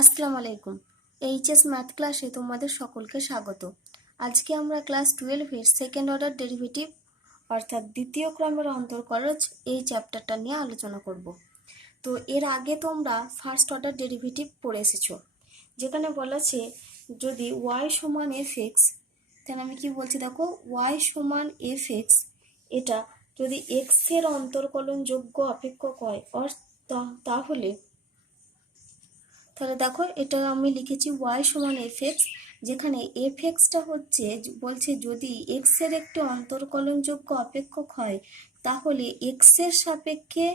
আসসালামু আলাইকুম। HS math ক্লাসে তোমাদের সকলকে স্বাগত। আজকে আমরা ক্লাস 12 এর সেকেন্ড অর্ডার ডেরিভেটিভ অর্থাৎ দ্বিতীয় ক্রমের অন্তর্কলজ এই চ্যাপ্টারটা নিয়ে আলোচনা করব। তো এর আগে তোমরা ফার্স্ট অর্ডার ডেরিভেটিভ পড়ে এসেছো, যেখানে বলা আছে যদি y সমান fx, তাহলে আমি কি বলছি দেখো, y সমান fx এটা যদি x এর অন্তর্কলনযোগ্য অপেক্ষক হয় তাহলে দেখো এটা আমি লিখেছি y সমান fx, যেখানে fxটা হচ্ছে বলছে যদি x এর একটি অন্তর্কলনযোগ্য অপেক্ষক হয় তাহলে x এর সাপেক্ষে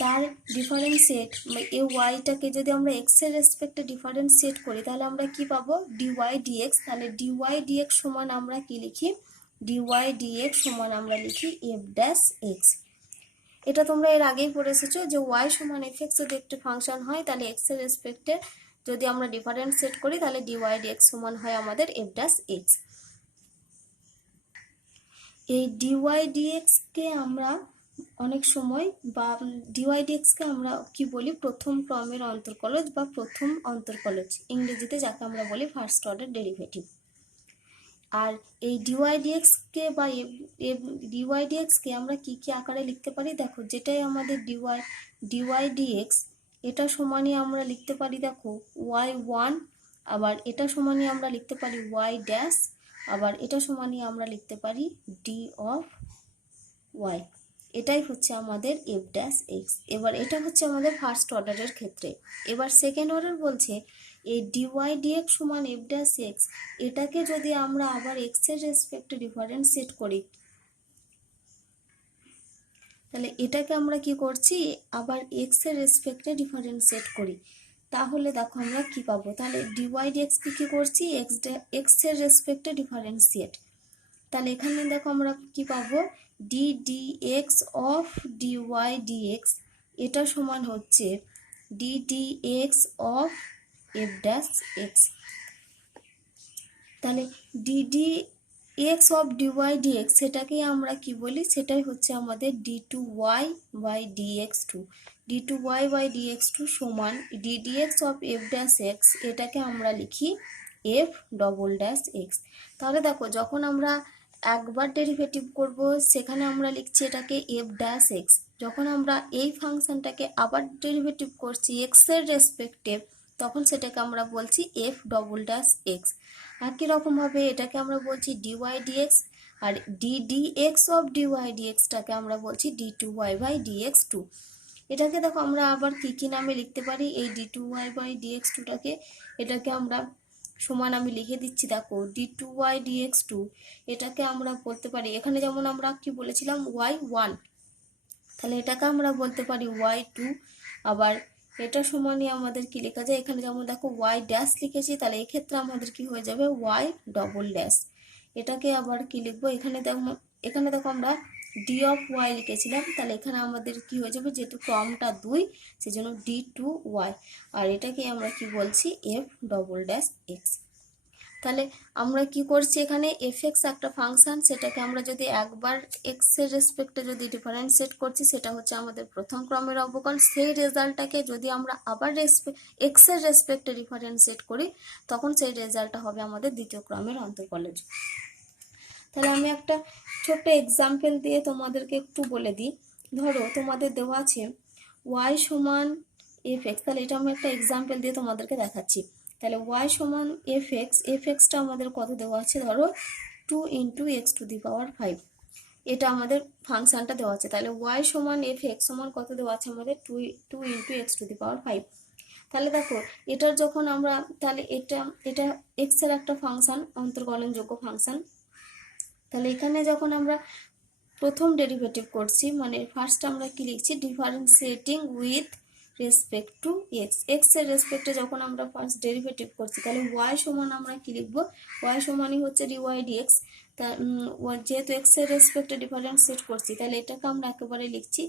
তার ডিফারেন্সিয়েট এই ওয়াইটাকে যদি আমরা x এর রেসপেক্টে ডিফারেন্সিয়েট করি তাহলে আমরা কি পাবো, dy dx। তাহলে dy dx সমান আমরা কি লিখি, dy dx সমান আমরা লিখি f ড্যাশ x। এটা তোমরা এর আগেই পড়ে এসেছো যে y সমান fx যদি একটা ফাংশন হয় তাহলে x এর রেসপেক্টে যদি আমরা ডিফারেন্সিয়েট করি তাহলে dy dx সমান হয় আমাদের f ড্যাশ x। এই dy dx কে আমরা অনেক সময় বা dy dx কে আমরা কি বলি, প্রথম ক্রমের অন্তর্কলজ বা প্রথম অন্তর্কলজ, ইংরেজিতে যাকে আমরা বলি ফার্স্ট অর্ডার ডেরিভেটিভ। আর এই dy dx কে বা dy dx কে আমরা কি কি আকারে লিখতে পারি দেখো, যেটাই আমাদের dy dx এটা সমানই আমরা লিখতে পারি দেখো y1, আবার এটা সমানই আমরা লিখতে পারি y ড্যাশ, আবার এটা সমানই আমরা লিখতে পারি d অফ y। এটাই হচ্ছে আমাদের f ড্যাশ x। এবার এটা হচ্ছে আমাদের ফার্স্ট অর্ডারের ক্ষেত্রে। এবার সেকেন্ড অর্ডার বলছে এই dy dx সমান f ড্যাশ x, এটাকে যদি আমরা আবার x এর রেসপেক্টে ডিফারেন্সিয়েট করি তাহলে এটাকে আমরা কি করছি, আবার x এর রেসপেক্টে ডিফারেন্সিয়েট করি, তাহলে দেখো আমরা কি পাবো, তাহলে dy dx কে কি করছি, x এর রেসপেক্টে ডিফারেন্সিয়েট। তাহলে এখানে দেখো আমরা কি পাবো, d dx of dy dx এটা সমান হচ্ছে d dx of f dash x। তাহলে d dx of dy dx সেটাকেই আমরা কি বলি, সেটাই হচ্ছে আমাদের d2y by dx2। d2y by dx2 সমান d dx of f dash x, এটাকে আমরা লিখি f ডবল ড্যাশ x। তাহলে দেখো যখন আমরা একবার ডেরিভেটিভ করব সেখানে আমরা লিখছি এটাকে f ড্যাশ x, যখন আমরা এই ফাংশনটাকে আবার ডেরিভেটিভ করছি x এর রেসপেক্টে তখন সেটাকে আমরা বলছি f ডবল ড্যাশ x। একই রকমভাবে এটাকে আমরা বলছি dy dx, আর d dx of dy dx টাকে আমরা বলছি d2y বাই dx2। এটাকে দেখো আমরা আবার কি নামে লিখতে পারি, এই d2y বাই dx2 টাকে এটাকে আমরা সমান আমি লিখে দিচ্ছি দেখো d2y dx2, এটাকে আমরা বলতে পারি, এখানে যেমন আমরা কি বলেছিলাম y1, তাহলে এটাকে আমরা বলতে পারি y2। আবার এটা সমানই আমাদের কি লেখা যায়, এখানে যেমন দেখো y ড্যাশ লিখেছি তাহলে এক্ষেত্রে আমাদের কি হয়ে যাবে y ডবল ড্যাশ। এটাকে আবার কি লিখবো, এখানে দেখো আমরা d অফ y লিখেছিলাম, তাহলে এখানে আমাদের কি হয়ে যাবে, যেহেতু ক্রমটা 2 সেজন্য d2y, আর এটাকে আমরা কি বলছি f ডবল ড্যাশ x। তাহলে আমরা কি করছি, এখানে fx একটা ফাংশন, সেটাকে আমরা যদি একবার x এর রেসপেক্টে যদি ডিফারেন্সিয়েট করছি সেটা হচ্ছে আমাদের প্রথম ক্রমের অবকলন, সেই রেজাল্টটাকে যদি আমরা আবার x এর রেসপেক্টে ডিফারেন্সিয়েট করি তখন সেই রেজাল্টটা হবে আমাদের দ্বিতীয় ক্রমের অন্তর্কলজ। তাহলে আমি একটা ছোট্ট এক্সাম্পল দিয়ে তোমাদেরকে একটু বলে দিই। ধরো তোমাদের দেওয়া আছে y সমান fx, তাহলে এটা আমি একটা এক্সাম্পল দিয়ে তোমাদেরকে দেখাচ্ছি। তাহলে y সমান fxটা আমাদের কত দেওয়া আছে, ধরো 2 ইন্টু এক্স টু দি পাওয়ার 5, এটা আমাদের ফাংশনটা দেওয়া আছে। তাহলে y সমান fx সমান কত দেওয়া আছে আমাদের 2 ইন্টু এক্স টু দি পাওয়ার 5। তাহলে দেখো এটার যখন আমরা, তাহলে এটা x এর একটা ফাংশন, অন্তর্কলনযোগ্য ফাংশন। তাহলে এখানে যখন আমরা প্রথম ডেরিভেটিভ করছি মানে ফার্স্ট আমরা কি লিখছি, differentiating with respect to x এর রেসপেক্টে যখন আমরা ফার্স্ট ডেরিভেটিভ করছি তাহলে y সমান আমরা কি লিখবো, y সমানই হচ্ছে dy dx। তা যেহেতু x এর রেসপেক্টে ডিফারেন্সিয়েট করছি তাহলে এটাকে আমরা একেবারে লিখছি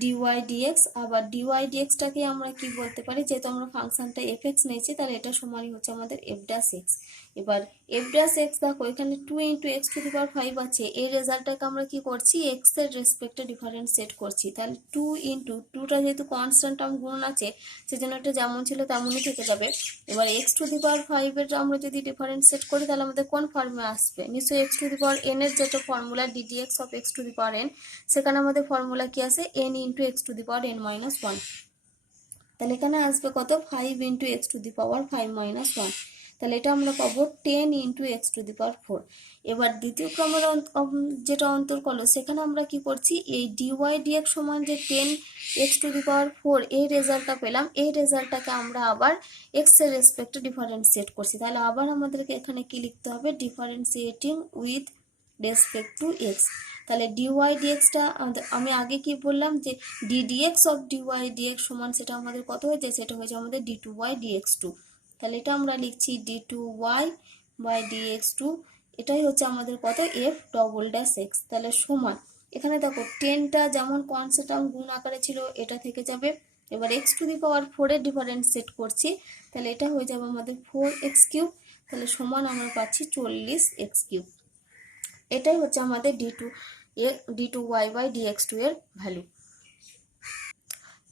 dy dx। আবার dy dx টাকে আমরা কি বলতে পারি, যেহেতু আমরা ফাংশনটা fx নিয়েছি তাহলে এটা সমানই হচ্ছে আমাদের f ড্যাশ x। এবার এফ ড্যাশ এক্স দেখো এখানে 2 ইন্টু এক্স টু দি পাওয়ার 5 আছে, এই রেজাল্টটাকে আমরা কি করছি এক্স এর রেসপেক্টে ডিফারেন্সিয়েট করছি। তাহলে 2 ইন্টু 2টা যেহেতু কনস্ট্যান্ট টার্ম গুণ আছে সেজন্য এটা যেমন ছিল তেমনই থেকে যাবে। এবার এক্স টু দি পাওয়ার 5 এর আমরা যদি ডিফারেন্সিয়েট করি তাহলে আমাদের কোন ফর্মে আসবে, নিশ্চয়ই x to the power n এর যেটা formula ddx of x to the power N, সেখানে আমাদের ফর্মুলা কি আছে N into x to the power n minus 1। তাহলে এখানে আসবে কত 5 into x to the power 5 minus 1। তাহলে এটা আমরা পাবো 10 ইন্টু এক্স টু দি পাওয়ার 4। এবার দ্বিতীয় ক্রমের যেটা অন্তর্কল সেখানে আমরা কি করছি এই ডিওয়াই ডিএক্স সমান যে 10 এক্স টু দি পাওয়ার 4 এই রেজাল্টটা পেলাম, এই রেজাল্টটাকে আমরা আবার এক্স এর রেসপেক্টে ডিফারেন্সিয়েট করছি। তাহলে আবার আমাদেরকে এখানে কি লিখতে হবে differentiating with respect to x. তাহলে ডিওয়াই ডিএক্সটা আমি আগে কি বললাম যে ডিডিএক্স অফ ডিওয়াই ডিএক্স সমান সেটা আমাদের কত হয়েছে, সেটা হয়েছে আমাদের d two Y dx two. তাহলে এটা আমরা লিখছি d two y by d x two, এটাই হচ্ছে আমাদের কত এফ ডবল ড্যাশ এক্স। তাহলে সমান এখানে দেখো 10টা যেমন কনস্ট্যান্ট গুণ আকারে ছিল এটা থেকে যাবে। এবার এক্স টু দি পাওয়ার 4 এর ডিফারেন্সিয়েট করছি, তাহলে এটা হয়ে যাবে আমাদের 4x কিউব। তাহলে সমান আমরা পাচ্ছি 40x কিউব। এটাই হচ্ছে আমাদের d two y by d x two এর ভ্যালু।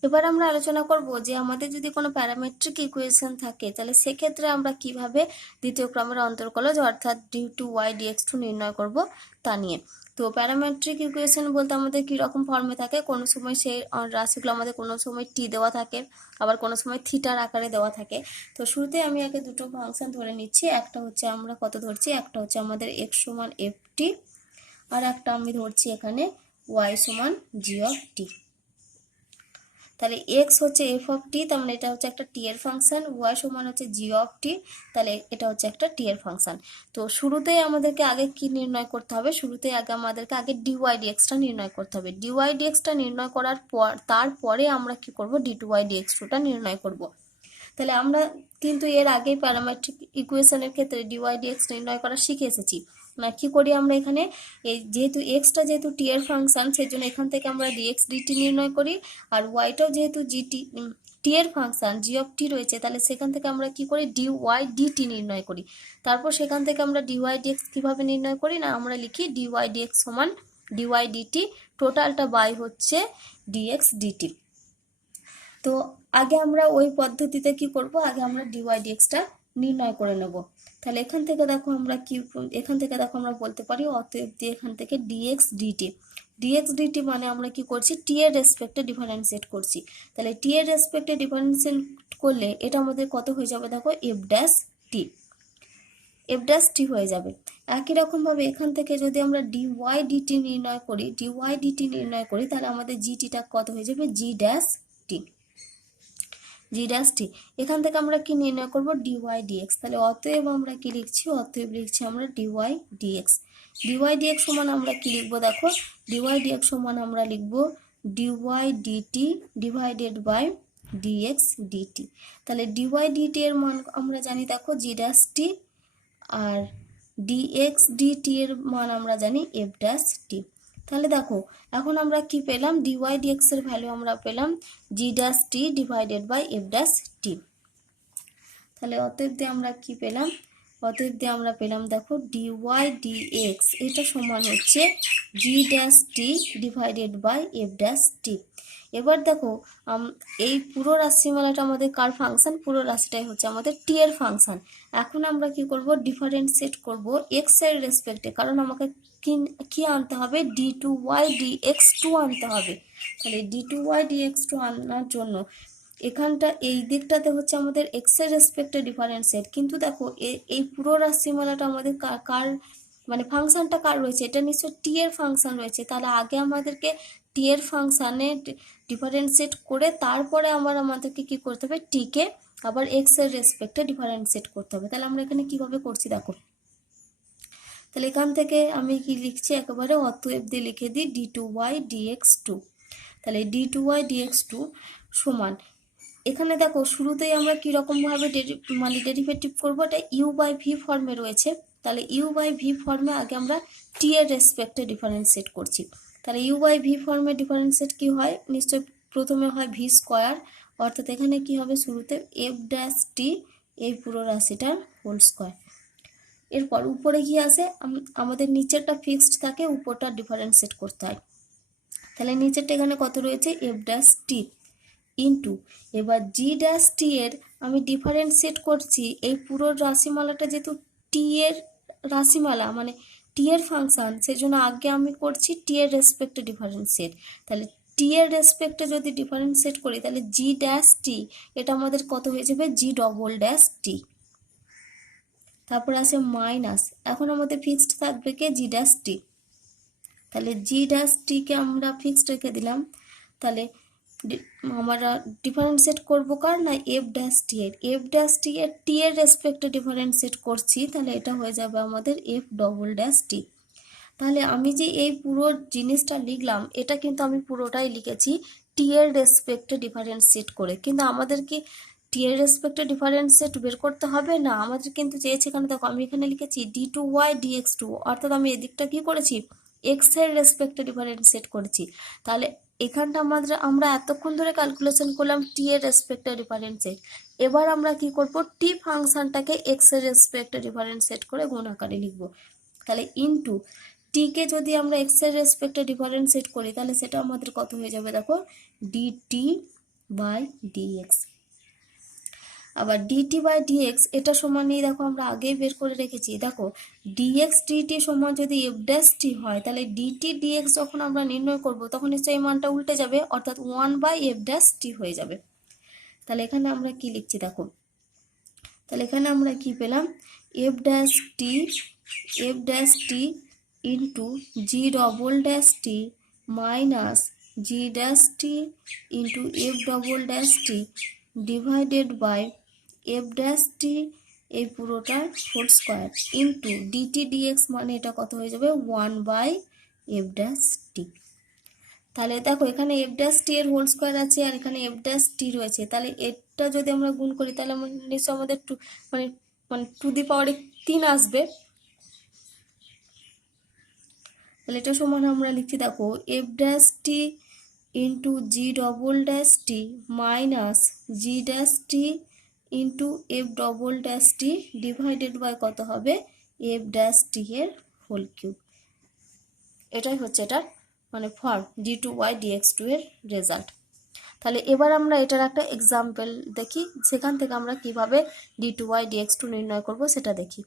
এবার আমরা আলোচনা করব যে আমাদের যদি কোনো প্যারামেট্রিক ইকুয়েশন থাকে তাহলে সেক্ষেত্রে আমরা কিভাবে দ্বিতীয় ক্রমের অন্তর্কলজ অর্থাৎ d two Y dx two নির্ণয় করব তা নিয়ে। তো প্যারামেট্রিক ইকুয়েশন বলতে আমাদের কি রকম ফর্মে থাকে, কোনো সময় সেই রাশিগুলো আমাদের কোনো সময় টি দেওয়া থাকে, আবার কোনো সময় থিটার আকারে দেওয়া থাকে। তো শুরুতে আমি আগে দুটো ফাংশন ধরে নিচ্ছি, একটা হচ্ছে আমরা কত ধরছি, একটা হচ্ছে আমাদের এক্স সমান এফ টি, আর একটা আমি ধরছি এখানে ওয়াই সমান জি অফ টি। তাহলে এক্স হচ্ছে এফ অফ টি, তার মানে এটা হচ্ছে একটা টি এর ফাংশন, ওয়াই সমান হচ্ছে জি অফ টি, তাহলে এটা হচ্ছে একটা টি এর ফাংশন। তো শুরুতেই আমাদেরকে আগে কি নির্ণয় করতে হবে, শুরুতেই আগে আমাদেরকে আগে ডিওয়াই ডিএক্সটা নির্ণয় করতে হবে। ডিওয়াই ডিএক্সটা নির্ণয় করার পর তারপরে আমরা কি করব ডি টু ওয়াই ডিএক্স টুটা নির্ণয় করব। তাহলে আমরা কিন্তু এর আগেই প্যারামেট্রিক ইকুয়েশনের ক্ষেত্রে ডিওয়াই ডিএক্স নির্ণয় করা শিখে এসেছি না। কি করি আমরা এখানে এই যেহেতু এক্সটা যেহেতু টি এর ফাংশন সেজন্য এখান থেকে আমরা ডিএক্স ডিটি নির্ণয় করি, আর ওয়াইটাও যেহেতু জিটি টি এর ফাংশন জি অফ টি রয়েছে তাহলে সেখান থেকে আমরা কি করি ডি ওয়াই ডিটি নির্ণয় করি। তারপর সেখান থেকে আমরা ডিওয়াই ডিএক্স কিভাবে নির্ণয় করি না, আমরা লিখি ডিওয়াই ডিএক্স সমান ডিওয়াই ডিটি, টোটালটা বাই হচ্ছে ডিএক্স ডিটি। তো আগে আমরা ওই পদ্ধতিতে কি করব, আগে আমরা ডিওয়াই ডিএক্সটা নির্ণয় করে নেব। তাহলে এখান থেকে দেখো আমরা বলতে পারি অতএব এখান থেকে ডিএক্স ডিটি মানে আমরা কি করছি টি এর রেসপেক্টে ডিফারেন্সিয়েট করছি। তাহলে টি এর রেসপেক্টে ডিফারেন্সিয়েট করলে এটা আমাদের কত হয়ে যাবে দেখো এফ ড্যাশ টি হয়ে যাবে। একই রকম ভাবে এখান থেকে যদি আমরা ডিওয়াই ডিটি নির্ণয় করি তাহলে আমাদের জিটিটা কত হয়ে যাবে জি ড্যাশ টি। এখান থেকে আমরা কি নির্ণয় করব ডিওয়াই ডিএক্স। তাহলে অতএব আমরা কি লিখছি, অতএব লিখছি আমরা ডিওয়াই ডিএক্স সমান আমরা কি লিখবো দেখো, ডিওয়াই ডিএক্স সমান আমরা লিখবো d y d t divided by d x d t. তাহলে ডিওয়াই ডিটি এর মান আমরা জানি দেখো জি ড্যাশ টি, আর ডিএক্স ডিটি এর মান আমরা জানি এফ ড্যাশ টি। তাহলে দেখো এখন আমরা কি পেলাম, ডিওয়াই ডিএক্স এর ভ্যালু আমরা পেলাম G dash T divided by F dash T. তাহলে অতএব দিয়ে আমরা কি পেলাম, দেখো ডিওয়াই ডিএক্স এটা সমান হচ্ছে G dash T divided by F dash T. এবার দেখো এই পুরো রাশিমালাটা আমাদের কার ফাংশন, পুরো রাশিটাই হচ্ছে আমাদের টি এর ফাংশন। এখন আমরা কি করব ডিফারেন্সিয়েট করব এক্স এর রেসপেক্টে, কারণ আমাকে কি আনতে হবে d two Y dx two আনতে হবে। তাহলে D two Y dx two আনার জন্য এখানটা এই দিকটাতে হচ্ছে আমাদের এক্স এর রেসপেক্টে ডিফারেন্সিয়েট, কিন্তু দেখো এই পুরো রাশিমালাটা আমাদের কার মানে ফাংশনটা কার রয়েছে, এটা নিশ্চয় টি এর ফাংশন রয়েছে। তাহলে আগে আমাদেরকে টি এর ফাংশনে ডিফারেন্সিয়েট করে তারপরে আমাদেরকে কি করতে হবে টিকে আবার এক্স এর রেসপেক্টে ডিফারেন্সিয়েট করতে হবে। তাহলে আমরা এখানে কিভাবে করছি দেখো, তাহলে এখান থেকে আমি কি লিখছি একেবারে অতএব দিয়ে লিখে দিই D two Y dx two. তাহলে D two Y dx two সমান এখানে দেখো শুরুতেই আমরা কীরকমভাবে ডেরিভেটিভ করবো, এটা ইউ বাই ভি ফর্মে রয়েছে। তাহলে ইউ বাই ভি ফর্মে আগে আমরা টি এর রেসপেক্টে ডিফারেন্সিয়েট করছি। তাহলে ইউ বাই ভি ফর্মে ডিফারেন্সিয়েট কি হয়, নিশ্চয়ই প্রথমে হয় ভি স্কোয়ার, অর্থাৎ এখানে কি হবে শুরুতে এফ ড্যাশ টি এই পুরো রাশিটার হোল স্কোয়ার। এরপর উপরে কি আসে, আমাদের নিচেরটা ফিক্সড থাকে, উপরটা ডিফারেন্সিয়েট করতে হয়। তাহলে নিচেরটা এখানে কত রয়েছে, এফ ড্যাশ টি ইন্টু, এবার জি ড্যাশ টি এর আমি ডিফারেন্সিয়েট করছি, এই পুরো রাশিমালাটা যেহেতু টি এর রাশিমালা মানে টি এর ফাংশন, সেই জন্য আগে আমি করছি টি এর রেসপেক্টে ডিফারেন্সিয়েট। তাহলে টি এর রেসপেক্টে যদি ডিফারেন্সিয়েট করি তাহলে জি ড্যাশ টি এটা আমাদের কত হয়ে যাবে, জি ডবল ড্যাশ টি। তারপর আসে মাইনাস, এখন আমাদের ফিক্সড থাকবে কে, জি ড্যাশ টি। তাহলে জি ড্যাশ টিকে আমরা ফিক্সড রেখে দিলাম। তাহলে আমরা ডিফারেন্সিয়েট করবো কার না, এফ ড্যাশ টি এর, এফ ড্যাশ টি এর টি এর রেসপেক্টে ডিফারেন্সিয়েট করছি, তাহলে এটা হয়ে যাবে আমাদের এফ ডবল ড্যাশ টি। তাহলে আমি যে এই পুরো জিনিসটা লিখলাম, এটা কিন্তু আমি পুরোটাই লিখেছি টি এর রেসপেক্টে ডিফারেন্সিয়েট করে, কিন্তু আমাদের কি টি এর রেসপেক্টে ডিফারেন্সিয়েট বের করতে হবে না, আমাদের কিন্তু চেয়েছে, এখানে দেখো আমি এখানে লিখেছি d two Y dx two, অর্থাৎ আমি এদিকটা কি করেছি, এক্স এর রেসপেক্টে ডিফারেন্সিয়েট করেছি। তাহলে এখানটা আমরা এতক্ষণ ধরে ক্যালকুলেশন করলাম টি এর রেসপেক্টে ডিফারেন্সিয়েট, এবার আমরা কি করব, টি ফাংশনটাকে এক্স এর রেসপেক্টে ডিফারেন্সিয়েট করে গুণ আকারে লিখবো। তাহলে ইনটু টিকে যদি আমরা এক্স এর রেসপেক্টে ডিফারেন্সিয়েট করি তাহলে সেটা আমাদের কত হয়ে যাবে, দেখো ডিটি বাই ডিএক্স। আবার ডিটি বাই ডিএক্স এটা সমান নেই, দেখো আমরা আগেই বের করে রেখেছি, দেখো ডিএক্স ডিটি সমান যদি এফ ড্যাশ টি হয়, তাহলে ডিটি ডিএক্স যখন আমরা নির্ণয় করব তখন সেই মানটা উল্টে যাবে, অর্থাৎ 1/f ড্যাশ টি হয়ে যাবে। তাহলে এখানে আমরা কি লিখছি দেখো, তাহলে এখানে আমরা কি পেলাম, F dash T into G double dash T minus G dash T into F double dash T divided by F dash T এই পুরোটার whole square into D T D X, মানে এটা কত হয়ে যাবে 1/f ড্যাশ টি। তাহলে দেখো এখানে এফ ড্যাশ টি এর হোল স্কোয়ার আছে আর এখানে এফ ড্যাশ টি রয়েছে, তাহলে এটা যদি আমরা গুণ করি তাহলে নিশ্চয় আমাদের মানে মানে টু দি পাওয়ারে 3 আসবে। তাহলে এটা সমান আমরা লিখছি দেখো f dash T into G double dash T minus G dash T into F double dash T divided by কত হবে, এফ ড্যাশ টি এর হোল কিউব। এটাই হচ্ছে এটার মানে form d two Y dx two এর রেজাল্ট। তাহলে এবার আমরা এটার একটা এক্সাম্পল দেখি, সেখান থেকে আমরা কিভাবে d two Y dx two নির্ণয় করব সেটা দেখি।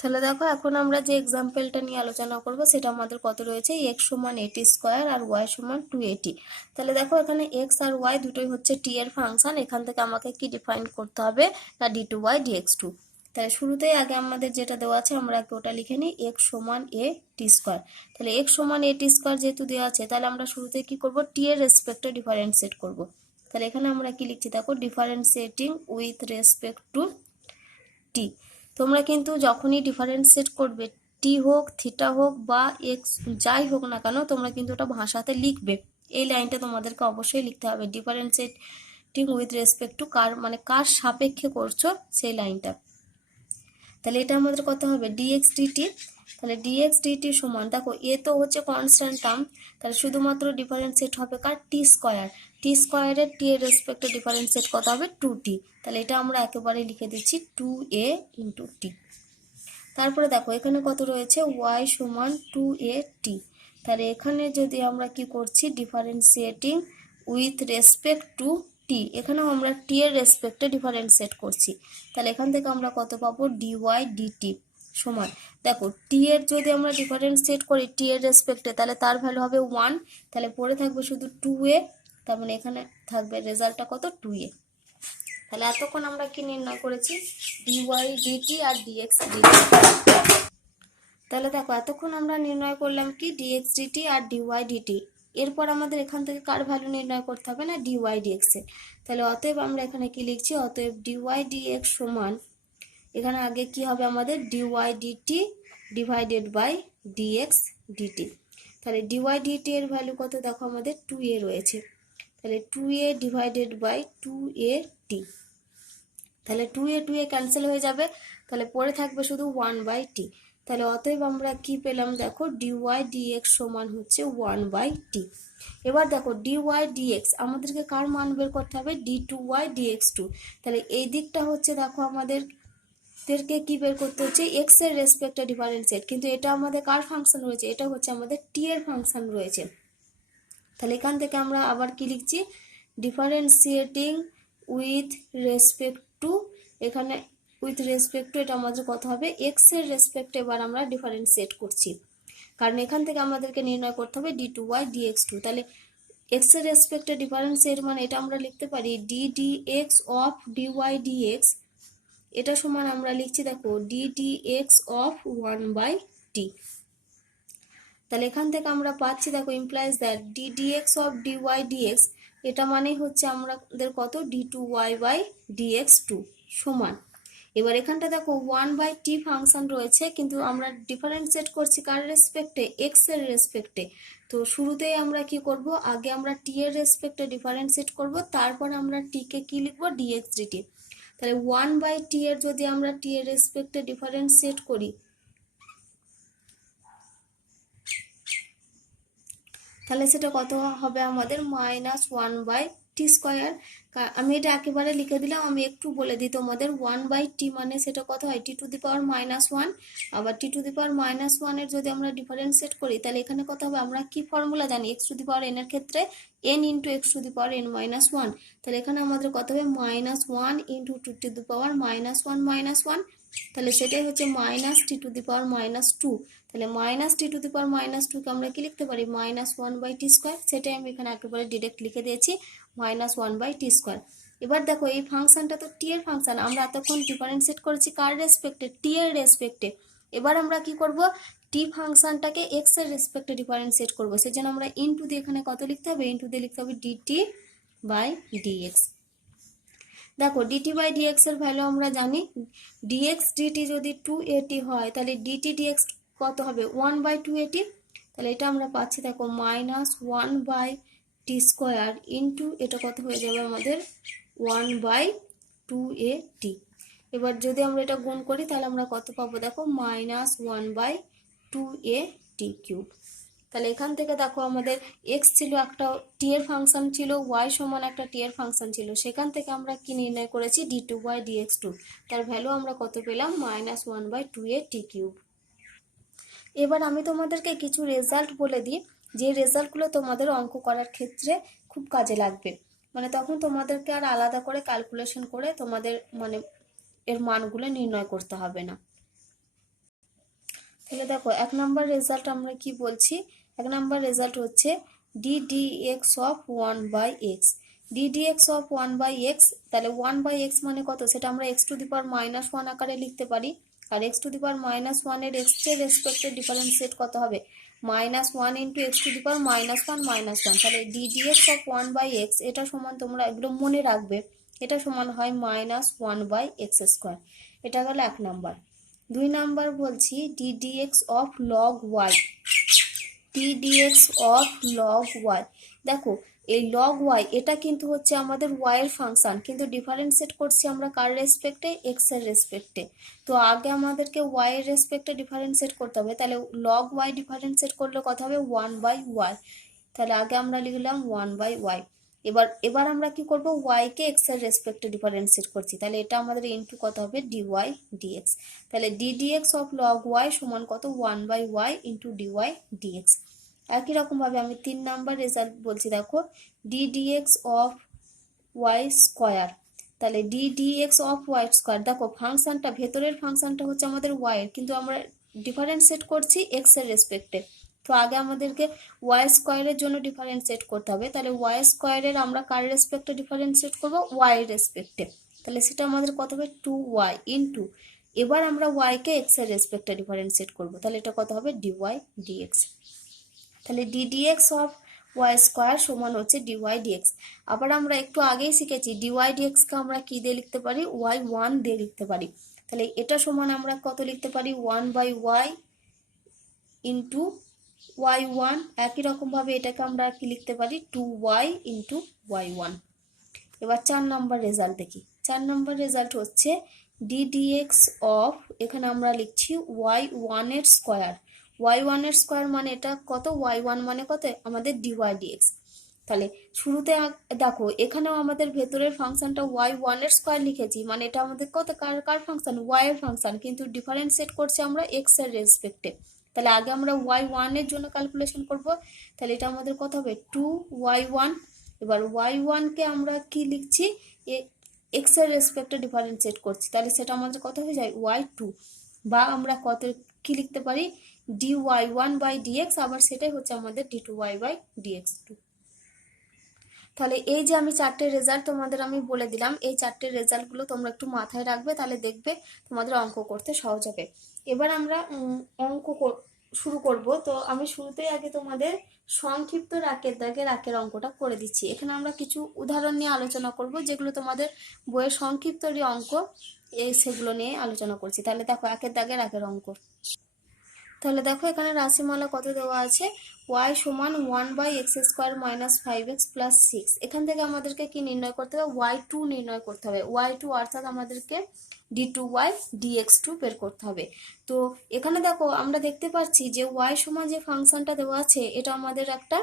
তাহলে দেখো এখন আমরা যে এক্সাম্পলটা নিয়ে আলোচনা করব সেটা আমাদের কত রয়েছে, এক্স সমান 80 স্কোয়ার আর ওয়াই সমান 280। তাহলে দেখো এখানে এক্স আর ওয়াই দুটোই হচ্ছে টি এর ফাংশন, এখান থেকে আমাকে কি ডিফাইন করতে হবে না d two Y dx two. তাহলে শুরুতেই আগে আমাদের যেটা দেওয়া আছে আমরা আগে ওটা লিখে নিই, এক্স সমান এ টি স্কোয়ার। তাহলে এক্স সমান এ টি স্কোয়ার যেহেতু দেওয়া আছে তাহলে আমরা শুরুতে কি করব, টি এর রেসপেক্টে ডিফারেন্সিয়েট করব। তাহলে এখানে আমরা কি লিখছি দেখো, ডিফারেন্সিয়েটিং উইথ রেসপেক্ট টু টি। তোমরা কিন্তু যখনই ডিফারেন্সিয়েট করবে, টি হোক থিটা হোক বা এক্স যাই হোক না কেন, তোমরা কিন্তু ওটা ভাষাতে লিখবে। এই লাইনটা তোমাদেরকে অবশ্যই লিখতে হবে, ডিফারেন্সিয়েটিং উইথ রেসপেক্ট টু কার, মানে কার সাপেক্ষে করছো সেই লাইনটা। তাহলে এটা আমাদের কত হবে, ডিএক্স ডিটি। তাহলে ডিএক্স ডিটি সমান, দেখো এ তো হচ্ছে কনস্ট্যান্ট টার্ম, তাহলে শুধুমাত্র ডিফারেন্সিয়েট হবে কার, টি স্কোয়ার। টি স্কোয়ারের টি এর রেসপেক্টে ডিফারেন্সিয়েট কত হবে, 2t। তাহলে এটা আমরা একেবারে লিখে দিচ্ছি 2a ইন্টু টি। তারপরে দেখো এখানে কত রয়েছে, ওয়াই সমান 2at। তাহলে এখানে যদি আমরা কি করছি, ডিফারেন্সিয়েটিং উইথ রেসপেক্ট টু টি, এখানেও আমরা টি এর রেসপেক্টে ডিফারেন্সিয়েট করছি। তাহলে এখান থেকে আমরা কত পাবো, ডিওয়াই ডিটি সমান, দেখো টি এর যদি আমরা ডিফারেন্সিয়েট করি টি এর রেসপেক্টে তাহলে তার ভ্যালু হবে 1, তাহলে পরে থাকবে শুধু 2a, তার মানে এখানে থাকবে রেজাল্টটা কত, 2a। তাহলে এতক্ষণ আমরা কি নির্ণয় করেছি, ডিওয়াই ডিটি আর ডিএক্স ডিটি। তাহলে দেখো এতক্ষণ আমরা নির্ণয় করলাম কি, ডিএক্স ডিটি আর ডিওয়াই ডিটি। এরপর আমাদের এখান থেকে কার ভ্যালু নির্ণয় করতে হবে না, ডিওয়াই ডিএক্স এর। তাহলে অতএব আমরা এখানে কি লিখছি, অতএব ডিওয়াই ডিএক্স সমান, এখানে আগে কি হবে আমাদের, d y d t divided by d x d t. তাহলে ডিওয়াই ডিটি এর ভ্যালু কত, দেখো আমাদের 2a রয়েছে, তাহলে 2a ডিভাইডেড বাই 2a টি। তাহলে 2a ক্যান্সেল হয়ে যাবে, তাহলে পরে থাকবে শুধু 1/t। তাহলে অতএব আমরা কি পেলাম, দেখো ডিওয়াই ডিএক্স সমান হচ্ছে 1/t। এবার দেখো ডিওয়াই ডিএক্স আমাদেরকে কার মান বের করতে হবে, d two Y dx two. তাহলে এই দিকটা হচ্ছে দেখো আমাদের দেরকে কি বের করতে হচ্ছে, এক্স এর রেসপেক্টে ডিফারেন্সিয়েট, কিন্তু এটা আমাদের কার ফাংশন রয়েছে, এটা হচ্ছে আমাদের টি এর ফাংশন রয়েছে। তাহলে এখান থেকে আমরা আবার কি লিখছি, ডিফারেন্সিয়েটিং উইথ রেসপেক্ট টু, এখানে উইথ রেসপেক্ট টু এটা আমাদের কথা হবে এক্স এর রেসপেক্টে এবার আমরা ডিফারেন্সিয়েট করছি, কারণ এখান থেকে আমাদেরকে নির্ণয় করতে হবে d two Y dx two. তাহলে এক্স এর রেসপেক্টে ডিফারেন্সিয়েট মানে এটা আমরা লিখতে পারি d d x of d y d x, এটা সমান আমরা লিখছি দেখো D d x of 1/t। তাহলে এখান থেকে আমরা পাচ্ছি দেখো implies that d d x of d y d x, এটা মানেই হচ্ছে আমাদের কত d two y by d x two সমান। এবার এখানটা দেখো 1/t ফাংশন রয়েছে, কিন্তু আমরা ডিফারেন্সিয়েট করছি কার রেসপেক্টে, এক্স এর রেসপেক্টে। তো শুরুতেই আমরা কি করব, আগে আমরা টি এর রেসপেক্টে ডিফারেন্সিয়েট করব, তারপর আমরা টি কে কি লিখবো, ডিএক্স ডিটি। তাহলে 1/t এর যদি আমরা টি এর রেসপেক্টে ডিফারেন্সিয়েট করি, তাহলে সেটা কত হবে আমাদের -1/t²। আমি এটা একেবারে লিখে দিলাম, আমি একটু বলে দিই তোমাদের 1/t মানে সেটা কত হয় t⁻⁻1, আবার t⁻⁻1 এর যদি আমরা ডিফারেন্সিয়েট করি তাহলে এখানে কত হবে, আমরা কি ফর্মুলা জানি, x⁴n এর ক্ষেত্রে n × x⁻n−1, তাহলে এখানে আমাদের কত হবে -1 × 2⁻⁻1, তাহলে সেটাই হচ্ছে -t⁻²। তাহলে -t⁻² কে আমরা কি লিখতে পারি, -1/t², সেটাই আমি এখানে একেবারে ডিরেক্ট লিখে দিয়েছি -1/t²। এবার দেখো এই ফাংশনটা তো টি এর ফাংশন, আমরা এতক্ষণ ডিফারেন্সিয়েট করেছি কার রেসপেক্টে, টি এর রেসপেক্টে। এবার আমরা কি করব, টি ফাংশনটাকে এক্স এর রেসপেক্টে ডিফারেন্সিয়েট করব, সেজন্য আমরা ইনটু দিয়ে এখানে কত লিখতে হবে, ইনটু দিয়ে লিখতে হবে ডিটি বাই ডিএক্স। দেখো ডিটি বাই ডিএক্স এর ভ্যালু আমরা জানি, ডিএক্স ডিটি যদি 280 হয় তাহলে ডিটি ডিএক্স কত হবে 1/280। তাহলে এটা আমরা পাচ্ছি দেখো -1/t² ইন্টু এটা কত হয়ে যাবে আমাদের 1/280। এবার যদি আমরা এটা গুণ করি তাহলে আমরা কত পাবো দেখো -1/280³। তাহলে এখান থেকে দেখো আমাদের এক্স ছিল একটা টি এর ফাংশন ছিল, ওয়াই সমান একটা টি এর ফাংশন ছিল, সেখান থেকে আমরা কি নির্ণয় করেছি d2/dx2, তার ভ্যালু আমরা কত পেলাম -1/280³। এবার আমি তোমাদেরকে কিছু রেজাল্ট বলে দিই, যে রেজাল্টগুলো তোমাদের অঙ্ক করার ক্ষেত্রে খুব কাজে লাগবে, মানে তখন তোমাদেরকে আর আলাদা করে ক্যালকুলেশন করে তোমাদের মানে এর মানগুলো নির্ণয় করতে হবে না। তাহলে দেখো 1 নম্বর রেজাল্ট আমরা কি বলছি, 1 নম্বর রেজাল্ট হচ্ছে ddx of 1/x, ddx of 1/x, তাহলে 1/x মানে কত, সেটা আমরা x⁻⁻1 আকারে লিখতে পারি, আর x⁻⁻1 এর x এর রেসপেক্টে ডিফারেন্সিয়েট কত হবে -1 × x⁻⁻1, তাহলে ddx অফ 1/x এটা সমান, তোমরা একদম মনে রাখবে, এটা সমান হয় -1/x²। এটা গেল 1 নম্বর। 2 নাম্বার বলছি ddx of log y, ddx of log y। দেখো এই log y এটা কিন্তু হচ্ছে আমাদের y এর ফাংশন, কিন্তু ডিফারেন্সিয়েট করছি আমরা কার রেসপেক্টে, x এর রেসপেক্টে। তো আগে আমাদেরকে y এর রেসপেক্টে ডিফারেন্সিয়েট করতে হবে, তাহলে log y ডিফারেন্সিয়েট করলে কত হবে 1/y, তাহলে আগে আমরা লিখলাম 1/y। এবার আমরা কি করব, y কে x এর রেসপেক্টে ডিফারেন্সিয়েট করছি, তাহলে এটা আমাদের ইনটু কত হবে dy dx, তাহলে ddx অফ log y সমান কত 1/y ইনটু dy dx। একই রকম ভাবে আমি 3 নাম্বার রেজাল্ট বলছি, দেখো ddx অফ y², তাহলে ddx অফ y², দেখো ফাংশনটা ভেতরের ফাংশনটা হচ্ছে আমাদের y এর, কিন্তু আমরা ডিফারেন্সিয়েট করছি x এর রেসপেক্টে। তো আগে আমাদেরকে y² এর জন্য ডিফারেন্সিয়েট করতে হবে, তাহলে y² এর আমরা কার রেসপেক্টে ডিফারেন্সিয়েট করব, y এর রেসপেক্টে, তাহলে সেটা আমাদের কত হবে 2y ইনটু, এবার আমরা y কে x এর রেসপেক্টে ডিফারেন্সিয়েট করব, তাহলে এটা কত হবে dy dx। তাহলে ddx অফ y² সমান হচ্ছে dy dx। আবার আমরা একটু আগেই শিখেছি dy dx কে আমরা কি দিয়ে লিখতে পারি, y1 দিয়ে লিখতে পারি, তাহলে এটা সমান আমরা কত লিখতে পারি 1/y ইনটু y1। একই রকম ভাবে এটাকে আমরা কি লিখতে পারি 2y ইনটু y1। এবার 4 নম্বর রেজাল্ট দেখি, 4 নম্বর রেজাল্ট হচ্ছে ddx অফ, এখানে আমরা লিখছি y1 এর স্কয়ার, y1 এর স্কয়ার মানে এটা কত, y1 মানে কত আমাদের dy dx। তাহলে শুরুতে দেখো এখানেও আমাদের ভেতরের ফাংশনটা y1 এর স্কয়ার লিখেছি, মানে এটা আমাদের কত কার ফাংশন, y এর ফাংশন, কিন্তু ডিফারেন্সিয়েট করছি আমরা x এর রেসপেক্টে। তাহলে আগে আমরা y1 এর জন্য ক্যালকুলেশন করব, তাহলে এটা আমাদের কত হবে 2y1। এবার y1 কে আমরা কি লিখছি, x এর রেসপেক্টে ডিফারেন্সিয়েট করছি, তাহলে সেটা আমাদের কত হয়ে যায় y2, বা আমরা কত কি লিখতে পারি dy1/dx, আবার সেটাই হচ্ছে আমাদের d2y/dx2। তাহলে এই যে আমি চারটে রেজাল্ট তোমাদের আমি বলে দিলাম, এই চারটে রেজাল্টগুলো তোমরা একটু মাথায় রাখবে, তাহলে দেখবে তোমাদের অঙ্ক করতে সহজ হবে। এবার আমরা অঙ্ক শুরু করব। তো আমি শুরুতেই আগে তোমাদের সংক্ষিপ্ত রাকের দাগে রাকের অঙ্কটা করে দিচ্ছি। এখানে আমরা কিছু উদাহরণ নিয়ে আলোচনা করব, যেগুলো তোমাদের বইয়ের সংক্ষিপ্ত যে অঙ্ক সেগুলো নিয়ে আলোচনা করছি। তাহলে দেখো একের দাগে রাকের অঙ্ক। তাহলে দেখো এখানে রাশিমালা কত দেওয়া আছে, y সমান 1/x² - 5x + 6। এখান থেকে আমাদেরকে কি নির্ণয় করতে হবে, y2 নির্ণয় করতে হবে। y2 অর্থাৎ আমাদেরকে d2y/dx2 বের করতে হবে। তো এখানে দেখো আমরা দেখতে পাচ্ছি যে y সমান যে ফাংশনটা দেওয়া আছে, এটা আমাদের একটা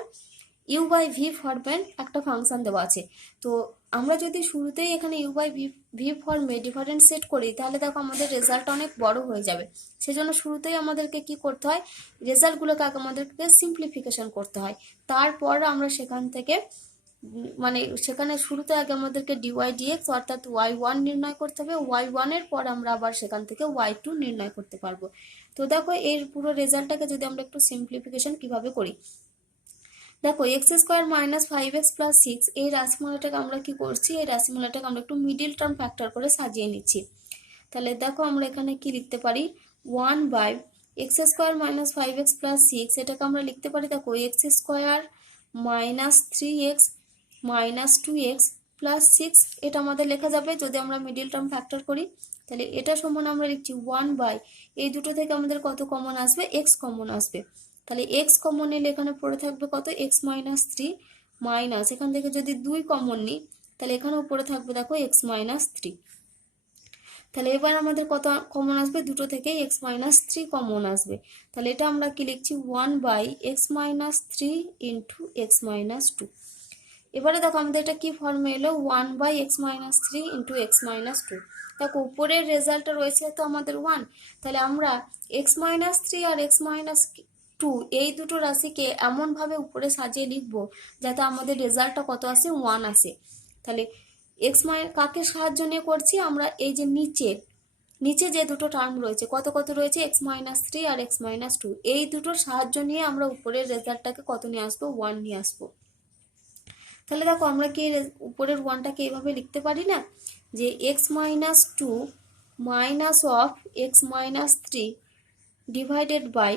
u/v ফর্মের একটা ফাংশন দেওয়া আছে। তো আমরা যদি শুরুতেই এখানে u/v ফর্মে ডিফারেন্সিয়েট করি, তাহলে দেখো আমাদের রেজাল্ট অনেক বড় হয়ে যাবে। সেজন্য শুরুতেই আমাদেরকে কি করতে হয়, রেজাল্টগুলোকে আগে আমাদেরকে সিম্পলিফিকেশন করতে হয়, তারপর আমরা সেখান থেকে মানে সেখানে শুরুতে আগে আমাদেরকে dy/dx অর্থাৎ y1 নির্ণয় করতে হবে, y1 এর পর আমরা আবার সেখান থেকে y2 নির্ণয় করতে পারবো। তো দেখো এর পুরো রেজাল্টটাকে যদি আমরা একটু সিম্পলিফিকেশন কিভাবে করি, দেখো x² - 5x + 6 এই রাশিমালাটাকে আমরা কি করছি, এই রাশিমালাটাকে আমরা একটু মিডিল টার্ম ফ্যাক্টর করে সাজিয়ে নিচ্ছি। তাহলে দেখো আমরা এখানে কি লিখতে পারি, 1/x² - 5x + 6, এটাকে আমরা লিখতে পারি দেখো x² - 3x - 2x + 6, এটা আমাদের লেখা যাবে যদি আমরা মিডিল টার্ম ফ্যাক্টর করি। তাহলে এটা সমান আমরা লিখছি 1/, এই দুটো থেকে আমাদের কত কমন আসবে, x কমন আসবে। তাহলে x কমন নিলে এখানে পড়ে থাকবে কত, x - 3 মাইনাস এখান থেকে যদি 2 কমন নিই, তাহলে এখানেও পড়ে থাকবে দেখো x - 3। তাহলে এবার আমাদের কত কমন আসবে, দুটো থেকে x - 3 কমন আসবে। তাহলে এটা আমরা কি লিখছি 1/x - 3 × x - 2। এবারে দেখো আমাদের এটা কি ফর্মে এলো, 1/x - 3 × x - 2। দেখো উপরের রেজাল্টটা রয়েছে তো আমাদের 1, তাহলে আমরা x - 3 আর x - 2 এই দুটো রাশিকে এমনভাবে উপরে সাজিয়ে লিখবো যাতে আমাদের রেজাল্টটা কত আসে, 1 আসে। তাহলে কাকে সাহায্য নিয়ে করছি আমরা, এই যে নিচে যে দুটো টার্ম রয়েছে কত কত রয়েছে, x - 3 আর x - 2, এই দুটোর সাহায্য নিয়ে আমরা উপরের রেজাল্টটাকে কত নিয়ে আসবো, 1 নিয়ে আসবো। তাহলে দেখো আমরা কি উপরের 1টাকে এইভাবে লিখতে পারি না, যে x - 2 minus of x - 3 divided by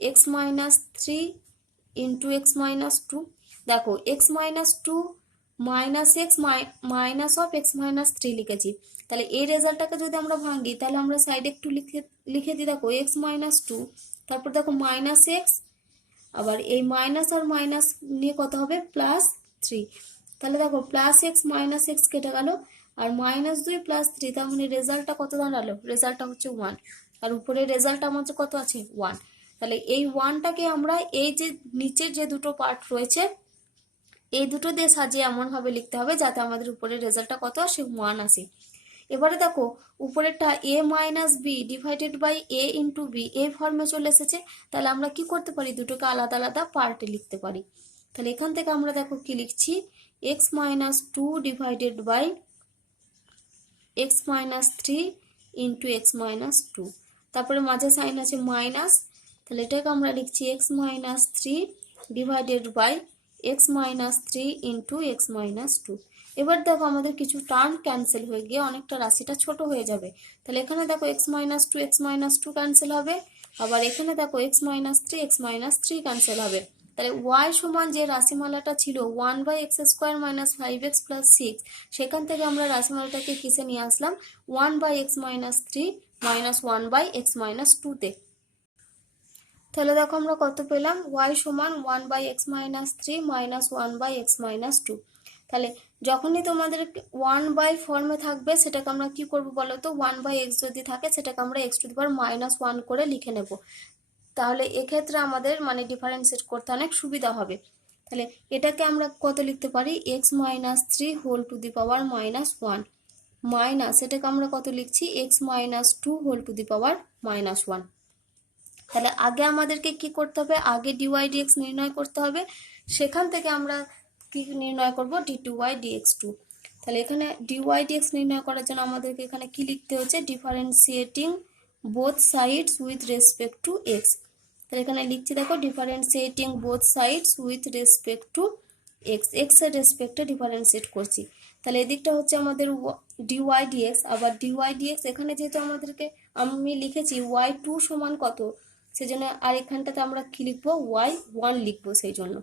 x - 3 into x - 2। দেখো x - 2 minus x minus of x - 3 লিখেছি। তাহলে এই রেজাল্টটাকে যদি আমরা ভাঙি, তাহলে আমরা সাইডে একটু লিখে দিই দেখো x - 2, তারপর দেখো মাইনাস এক্স, আবার এই মাইনাস আর মাইনাস নিয়ে কত হবে, +3। তাহলে দেখো +x - x কেটে গেল, আর -2 +3, তার মানে রেজাল্টটা কত দাঁড়ালো, রেজাল্টটা হচ্ছে 1, আর উপরের রেজাল্টটা আমাদের কত আছে, 1। তাহলে এই 1টাকে আমরা এই যে নিচের যে দুটো পার্ট রয়েছে এই দুটো দিয়ে সাজিয়ে এমনভাবে লিখতে হবে যাতে আমাদের উপরের রেজাল্টটা কত আসে, 1 আসে। এবারে দেখো উপরেরটা a - b divided by a × b এই ফর্মে চলে এসেছে। তাহলে আমরা কি করতে পারি, দুটোকে আলাদা আলাদা পার্টে লিখতে পারি। তাহলে এখান থেকে আমরা দেখো কি লিখছি, x - 2 divided by x - 3 × x - 2, তারপরে মাঝে সাইন আছে মাইনাস, তাহলে এটাকে আমরা লিখছি x - 3 divided by x - 3 × x - 2। এবার দেখো আমাদের কিছু টার্ম ক্যান্সেল হয়ে গিয়ে অনেকটা রাশিটা ছোট হয়ে যাবে। তাহলে এখানে দেখো x - 2 x - 2 ক্যান্সেল হবে, আবার এখানে দেখো x - 3 x - 3 ক্যান্সেল হবে। তাহলে y সমান যে রাশিমালাটা ছিল 1/x² - 5x + 6, সেখান থেকে আমরা রাশিমালাটাকে কিসে নিয়ে আসলাম, 1/x - 3 - 1/x - 2 তে। তাহলে দেখো আমরা কত পেলাম, y সমান 1/x - 3 - 1/x - 2। তাহলে যখনই তোমাদের 1/, ফর্মে থাকবে সেটাকে আমরা কি করব বলো তো, 1/x যদি থাকে সেটাকে আমরা x⁻⁻1 করে লিখে নেব। তাহলে এক্ষেত্রে আমাদের মানে ডিফারেন্সিয়েট করতে অনেক সুবিধা হবে। তাহলে এটাকে আমরা কত লিখতে পারি, x minus three whole to the power minus one, মাইনাস এটাকে আমরা কত লিখছি, x minus two whole to the power minus one. তাহলে আগে আমাদেরকে কি করতে হবে, আগে ডিওয়াই ডিএক্স নির্ণয় করতে হবে, সেখান থেকে আমরা কি নির্ণয় করব, d two Y dx two. তাহলে এখানে ডিওয়াই ডিএক্স নির্ণয় করার জন্য আমাদেরকে এখানে কি লিখতে হচ্ছে, differentiating both sides with respect to x. তাহলে এখানে লিখছি দেখো, differentiating both sides with respect to x, x এর রেসপেক্টে ডিফারেন্সিয়েট করছি। তাহলে এদিকটা হচ্ছে আমাদের ডিওয়াই ডিএক্স, আবার ডিওয়াই ডিএক্স এখানে যেহেতু আমাদেরকে আমি লিখেছি ওয়াই টু সমান কত, সেই জন্য আর এখানটাতে আমরা কি লিখবো, ওয়াই ওয়ান লিখবো সেই জন্য।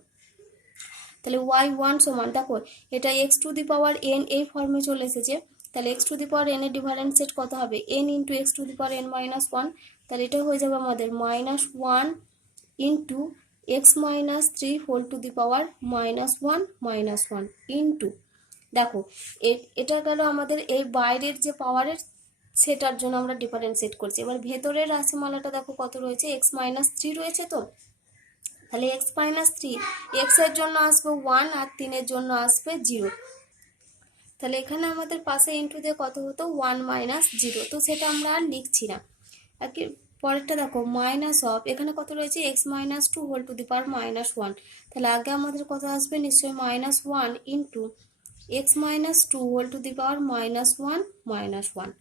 তাহলে ওয়াই ওয়ান সমান, দেখো এটা x to the power n এই ফর্মে চলে এসেছে, তাহলে x to the power n এর ডিফারেন্সিয়েট কত হবে, n into x to the power n minus one. তাহলে এটা হয়ে যাবে আমাদের minus one into x minus three whole to the power minus one into, দেখো এটা গেল আমাদের এই বাইরের যে পাওয়ারের সেটার জন্য আমরা ডিফারেন্সিয়েট করছি। এবার ভেতরের রাশিমালাটা দেখো কত রয়েছে, এক্স মাইনাস থ্রি রয়েছে, তো তাহলে এক্স মাইনাস থ্রি, এক্স এর জন্য আসবে ওয়ান আর তিনের জন্য আসবে জিরো। তাহলে এখানে আমাদের পাশে ইন্টু দিয়ে কত হতো, ওয়ান মাইনাস জিরো, তো সেটা আমরা আর লিখছি না। আর কি পরেরটা দেখো, মাইনাস অফ এখানে কত রয়েছে, x minus two whole to the power minus one. তাহলে আগে আমাদের কত আসবে, নিশ্চয়ই minus one into x minus two whole to the power minus one.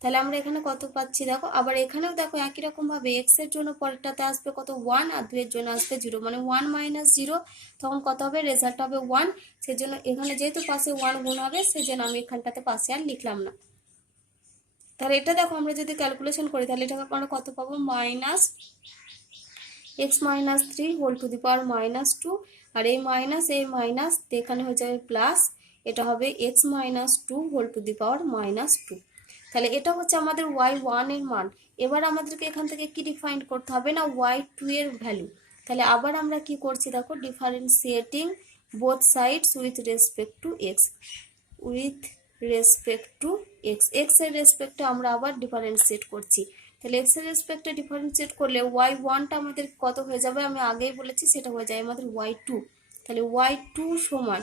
তাহলে আমরা এখানে কত পাচ্ছি দেখো, আবার এখানেও দেখো একই রকম ভাবে এক্স এর জন্য পরেরটাতে আসবে কত, ওয়ান, আর দুইয়ের জন্য আসবে জিরো, মানে ওয়ান মাইনাস জিরো, তখন কত হবে, রেজাল্ট হবে ওয়ান। সেজন্য এখানে যেহেতু পাশে ওয়ান গুণ হবে, সেজন্য আমি এখানটাতে পাশে আর লিখলাম না। তাহলে এটা দেখো আমরা যদি ক্যালকুলেশন করি, তাহলে এটাকে আমরা কত পাবো, minus x minus three whole to the power minus two, আর এই মাইনাস এখানে হয়ে যাবে প্লাস, এটা হবে x minus two whole to the power minus two. তাহলে এটা হচ্ছে আমাদের ওয়াই ওয়ান এর মান। এবার আমাদেরকে এখান থেকে কি ডিফাইন করতে হবে না, ওয়াই টু এর ভ্যালু। তাহলে আবার আমরা কি করছি দেখো, differentiating both sides with respect to x, x এর রেসপেক্টে আমরা আবার ডিফারেন্সিয়েট করছি। তাহলে এক্স এর রেসপেক্টে ডিফারেন্সিয়েট করলে ওয়াই ওয়ানটা আমাদের কত হয়ে যাবে, আমি আগেই বলেছি সেটা হয়ে যায় আমাদের ওয়াই টু। তাহলে ওয়াই টু সমান,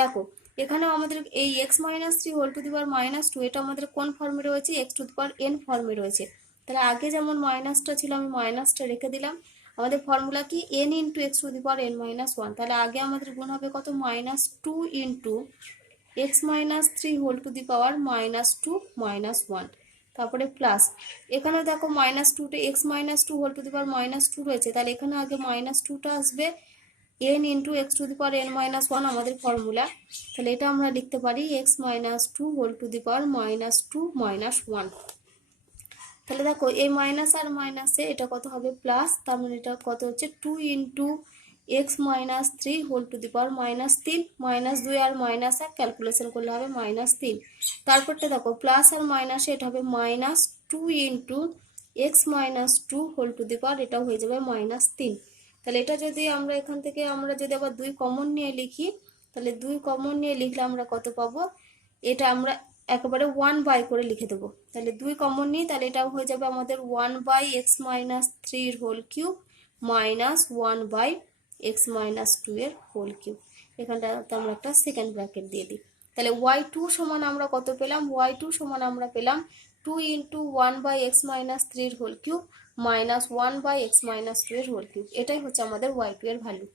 দেখো এখানেও আমাদের এই x minus three whole to the power minus two, এটা আমাদের কোন ফর্মে রয়েছে, x to the power n ফর্মে রয়েছে। তাহলে আগে যেমন মাইনাসটা ছিল, আমি মাইনাসটা রেখে দিলাম। আমাদের ফর্মুলা কি, n into x to the power n minus one. তাহলে আগে আমাদের গুণ হবে কত, minus two into x minus three whole to the power minus two minus one, তারপরে প্লাস এখানে দেখো মাইনাস টুতে x minus two whole to the power minus two রয়েছে, তাহলে এখানে আগে মাইনাস টুটা আসবে, n into x to the power n minus one আমাদের ফর্মুলা। তাহলে এটা আমরা লিখতে পারি x minus two whole to the power minus two minus one. তাহলে দেখো এই মাইনাস আর মাইনাসে এটা কত হবে, প্লাস, তার মানে এটা কত হচ্ছে, two into x minus three whole to the power minus তিন, মাইনাস দুই আর মাইনাস এক ক্যালকুলেশন করলে হবে মাইনাস তিন। তারপরটা দেখো প্লাস আর মাইনাসে এটা হবে minus two into x minus two whole to the power, এটাও হয়ে যাবে মাইনাস তিন। তাহলে এটা যদি আমরা এখান থেকে আমরা যদি আবার দুই কমন নিয়ে লিখি, তাহলে দুই কমন নিয়ে লিখলে আমরা কত পাবো, এটা আমরা একেবারে ওয়ান বাই করে লিখে দেবো। তাহলে দুই কমন নিই, তাহলে এটাও হয়ে যাবে আমাদের ওয়ান বাই এক্স মাইনাস থ্রির whole cube minus one by x minus two এর হোল কিউব। এখানটাতে আমরা একটা সেকেন্ড ব্র্যাকেট দিয়ে দিই। তাহলে ওয়াই টু সমান আমরা কত পেলাম, ওয়াই টু সমান আমরা পেলাম two into one by x minus থ্রির whole cube minus one by x minus two এর হোল কিউব। এটাই হচ্ছে আমাদের ওয়াই টু এর ভ্যালু।